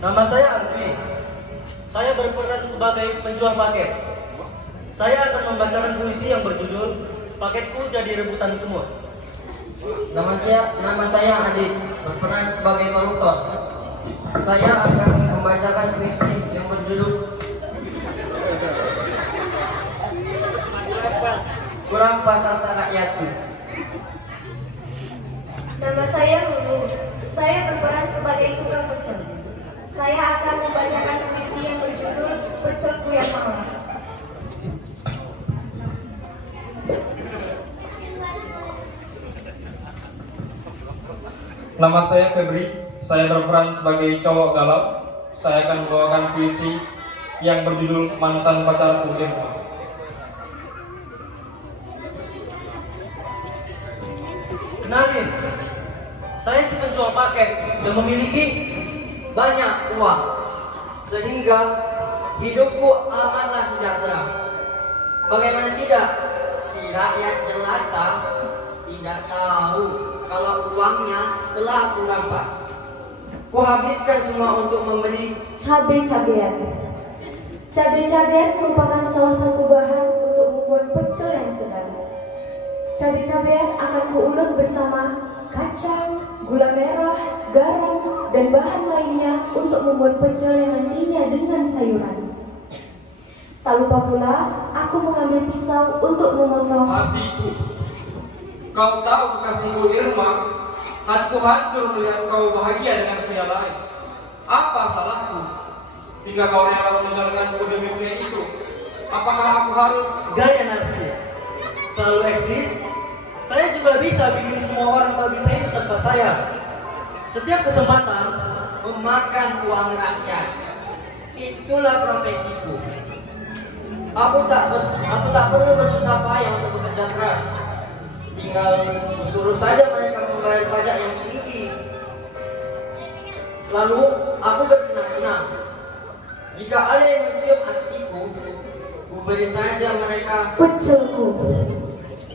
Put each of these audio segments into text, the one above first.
Nama saya Alfi. Saya berperan sebagai penjual paket. Saya akan membacakan puisi yang berjudul Paketku Jadi Rebutan Semut. Nama saya Adit, berperan sebagai koruptor. Saya akan membacakan puisi yang berjudul Kurang Pas Harta Rakyatku. Nama saya Lulu. Saya berperan sebagai tukang pecel. Saya akan membacakan puisi yang berjudul Pecelku yang Malang. Nama saya Febri, saya berperan sebagai cowok galau. Saya akan membawakan puisi yang berjudul Mantan Pacarku Irma. Kenalin, saya si penjual paket yang memiliki Banyak uang, sehingga hidupku amatlah sejahtera. Bagaimana tidak, si rakyat jelata tidak tahu kalau uangnya telah aku rampas. Kuhabiskan semua untuk membeli Cabai-cabean. Cabai-cabean merupakan salah satu bahan untuk membuat pecel yang sedap. Cabai-cabean akan kuulek bersama kacang, gula merah, garam, dan bahan lainnya untuk membuat pecel yang nantinya dengan sayuran. Tak lupa pula, aku mengambil pisau untuk memotong. Hatiku, kau tahu kekasihku Irma, hatiku hancur melihat kau bahagia dengan pria lain. Apa salahku hingga kau rela meninggalkanku demi pria itu? Apakah aku harus gaya narsis. Selalu eksis. Saya juga bisa bikin semua orang tak bisa hidup tanpa saya. Setiap kesempatan memakan uang rakyat. Itulah profesiku. Aku tak perlu bersusah payah untuk bekerja keras. Tinggal suruh saja mereka membayar pajak yang tinggi. Lalu aku bersenang-senang. Jika ada yang mencium aksiku, kuberi saja mereka Pecelku.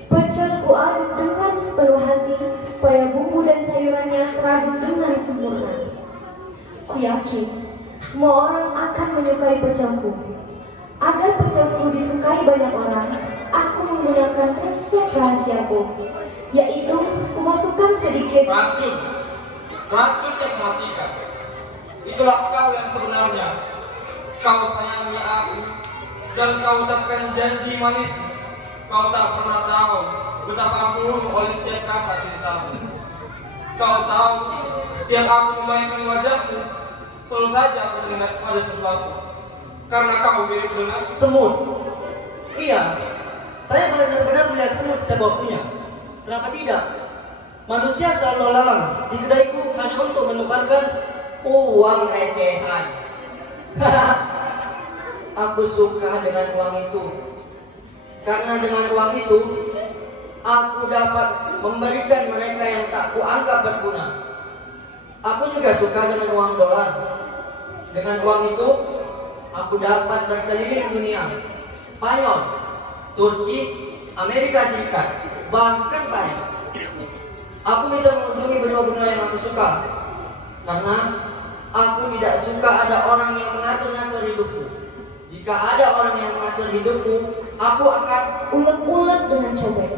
Pecelku aduk dengan sepenuh hati supaya bumbu dan sayurannya teraduk dengan sempurna. Ku yakin semua orang akan menyukai pecelku. Agar pecelku disukai banyak orang, aku menggunakan resep rahasiaku, yaitu kumasukkan sedikit racun yang mematikan? Itulah kau yang sebenarnya. Kau sayangi aku dan kau ucapkan janji manis. Kau tak pernah tahu betapa aku luluh oleh setiap kata cintamu. Kau tahu setiap aku membayangkan wajahmu, selalu saja aku teringat pada sesuatu. Karena kau mirip dengan semut. Iya, saya benar-benar melihat semut setiap waktunya. Kenapa tidak? Manusia selalu lalang di kedaiku hanya untuk menukarkan uang recehan. Aku suka dengan uang itu. Karena dengan uang itu, aku dapat memberikan mereka yang tak kuanggap berguna. Aku juga suka dengan uang dolar. Dengan uang itu, aku dapat berkeliling dunia. Spanyol, Turki, Amerika Serikat, bahkan Paris. Aku bisa mengunjungi benua-benua yang aku suka. Karena aku tidak suka ada orang yang mengatur-ngatur hidupku. Jika ada orang yang mengatur hidupku, aku akan ulek-ulek dengan cabai.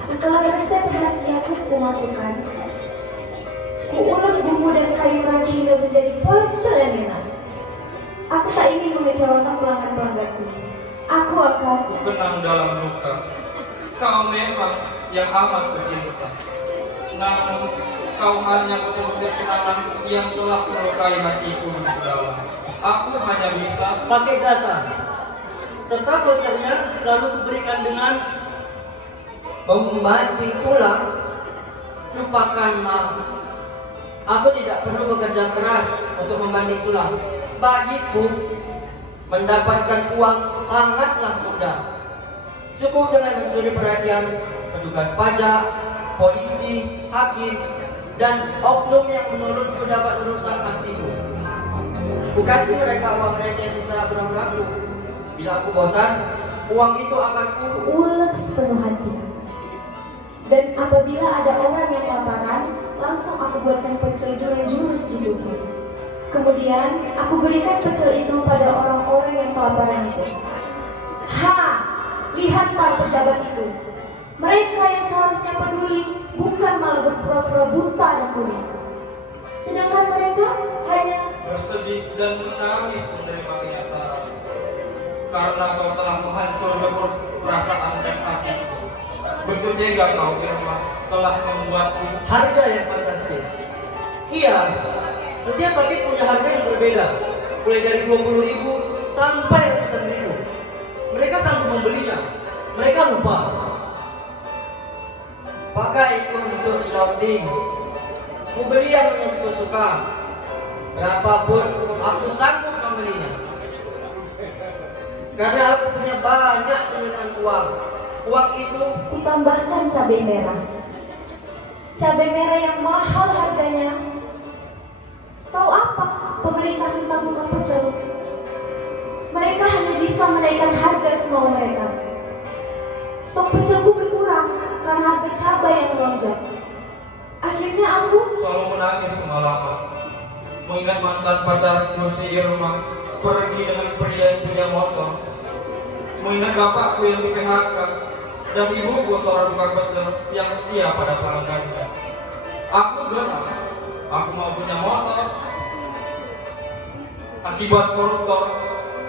Setelah resep rahasiaku kumasukkan, kuulek bumbu dan sayuran hingga menjadi pecel yang enak. Aku tak ingin mengecewakan pelanggan-pelangganku. Aku akan kenang dalam luka. Kau memang yang amat kucinta. Namun kau hanya butir-butir kenangan yang telah melukai hatiku lebih dalam. Aku hanya bisa pakai data serta vouchernya selalu kuberikan dengan membanting tulang. Lupakan malu. Aku tidak perlu bekerja keras untuk membanting tulang. Bagiku, mendapatkan uang sangatlah mudah. Cukup dengan mencuri perhatian petugas pajak, polisi, hakim, dan oknum yang menurutku dapat merusak aksiku. Kukasih mereka uang receh sisa berapa-berapa. Bila aku bosan, uang itu akan ulek sepenuh hati. Dan apabila ada orang yang kelaparan, langsung aku buatkan pecel dengan jurus jidukku. Kemudian aku berikan pecel itu pada orang-orang yang kelaparan itu. Ha, lihat para pejabat itu. Mereka yang seharusnya peduli bukan malah berpura-pura buta dan tuli. Sedangkan mereka hanya bersedih dan menangis menerima kenyataan, karena kau telah menghancurkan perasaan dan hati. Begitu tega kau, Irma, telah membuatku. Harga yang fantastis. Iya, setiap paket punya harga yang berbeda, mulai dari 20.000 sampai ratusan ribu. Mereka sanggup membelinya, mereka lupa. Pakai untuk shopping. Ku beli yang menurutku suka. Berapapun aku sanggup membelinya. Karena aku punya banyak dengan uang. Uang itu ditambahkan cabai merah. Cabai merah yang mahal harganya. Tahu apa pemerintah tentang tukang pecel? Mereka hanya bisa menaikkan harga semau mereka. Stok pecelku berkurang karena harga cabai yang melonjak. Akhirnya aku Selalu menangis semalaman, mengingat mantan pacarku si Irma pergi dengan pria yang punya motor, mengingat bapakku yang di PHK dan ibuku seorang tukang pecel yang setia pada pelanggannya. Aku geram, aku mau punya motor. Akibat koruptor,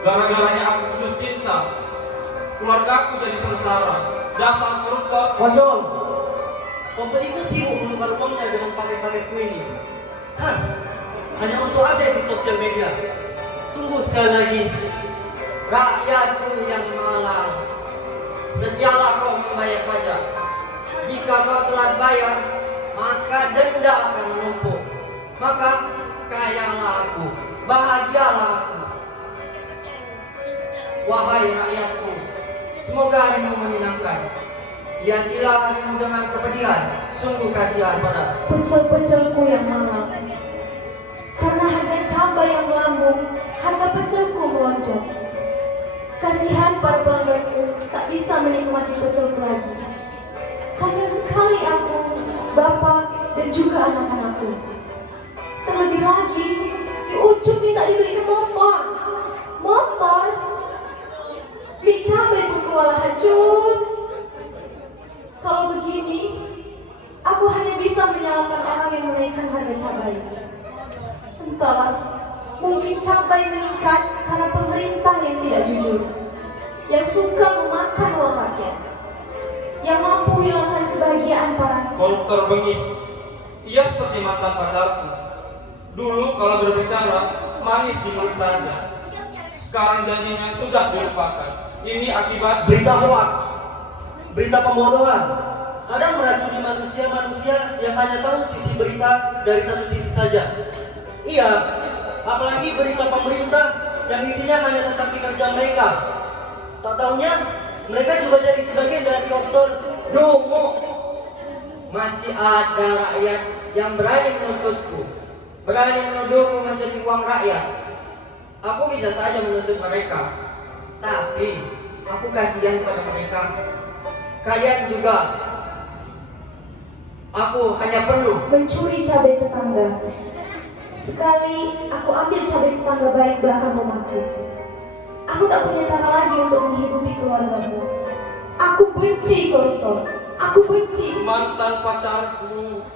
gara-garanya aku putus cinta, keluargaku jadi sengsara. Dasar koruptor. Konyol. Pembeli itu sibuk menukar uangnya dengan paket-paketku ini. Hah, hanya untuk update di sosial media. Sungguh sekali lagi, rakyatku yang malang. Sedialah kau membayar pajak. Jika kau telah bayar, maka denda akan menumpuk. Maka kayalah aku, bahagialah aku. Wahai rakyatku, semoga harimu menyenangkan. Hiasilah harimu dengan kepedihan. Sungguh kasihan pada pecel-pecelku yang mahal. Karena harga cabai yang melambung, harga pecelku melonjak. Kasihan para pelangganku tak bisa menikmati pecelku lagi. Kasihan sekali aku, bapak, dan juga anak-anakku. Terlebih lagi, si Ucup minta dibelikan motor. Motor? Beli cabai pun kewalahan, Cup. Kalau begini, aku hanya bisa menyalahkan orang yang menaikkan harga cabai. Entahlah, mungkin cabai meningkat karena pemerintah yang tidak jujur, yang suka memakan uang rakyat, yang mampu hilangkan kebahagiaan para Koruptor bengis. Ia seperti mantan pacarku. Dulu kalau berbicara manis di mulut saja. Sekarang janjinya sudah dilupakan. Ini akibat berita hoax, berita pembodohan. Kadang meracuni manusia-manusia yang hanya tahu sisi berita dari satu sisi saja. Iya, apalagi berita pemerintah yang isinya hanya tentang kinerja mereka. Tak tahunya, mereka juga jadi sebagian dari koruptor. Dungu. Masih ada rakyat yang berani menuntutku, berani menuduhku mencuri uang rakyat. Aku bisa saja menuntut mereka, tapi aku kasihan pada mereka. Kalian juga. Aku hanya perlu mencuri cabai tetangga. Sekali aku ambil cabai tetangga baik belakang rumahku. Aku tak punya cara lagi untuk menghidupi keluargaku. Aku benci koruptor. Aku benci. mantan pacarku.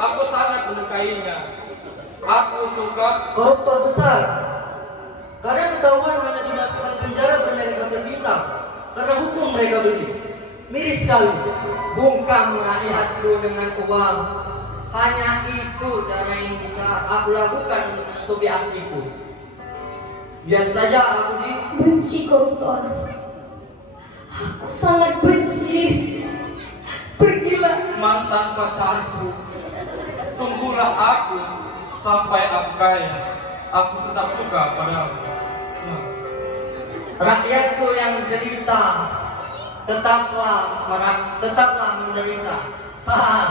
Aku sangat menyukainya. Aku suka Koruptor besar. Kadang ketahuan hanya dimasukkan penjara bernilai hotel bintang karena hukum mereka beli. Miris sekali. bungkam rakyatku dengan uang. Hanya itu cara yang bisa aku lakukan untuk menutupi aksiku. Biar saja aku Benci koruptor. Aku sangat benci. Pergilah. mantan pacarku. Tunggulah aku sampai aku kaya. Aku tetap suka padamu. Nah, rakyatku yang menderita, tetaplah menderita. Haha.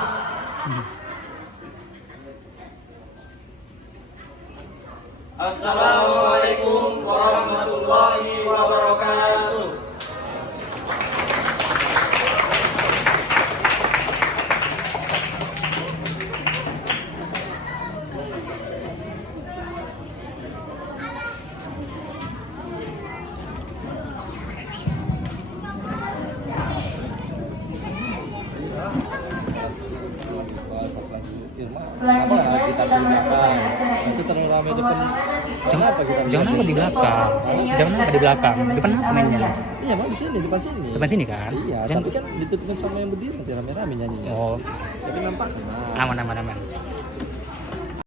Assalamualaikum warahmatullahi wabarakatuh. Selanjutnya kita masuk pada acara ini. Itu terlalu ramai depan. Pemakaman nasi kotak Jangan apa kita? dari Jangan apa di belakang. Polsek Senior Jangan apa di belakang. Masjid Depan apa mainnya? Amalia. Iya, Bang, di sini, depan sini. Depan sini kan? Iya, Jangan- tapi kan ditutupin sama yang berdiri nanti rame-rame nyanyinya. Oh, Tapi nampaknya. aman.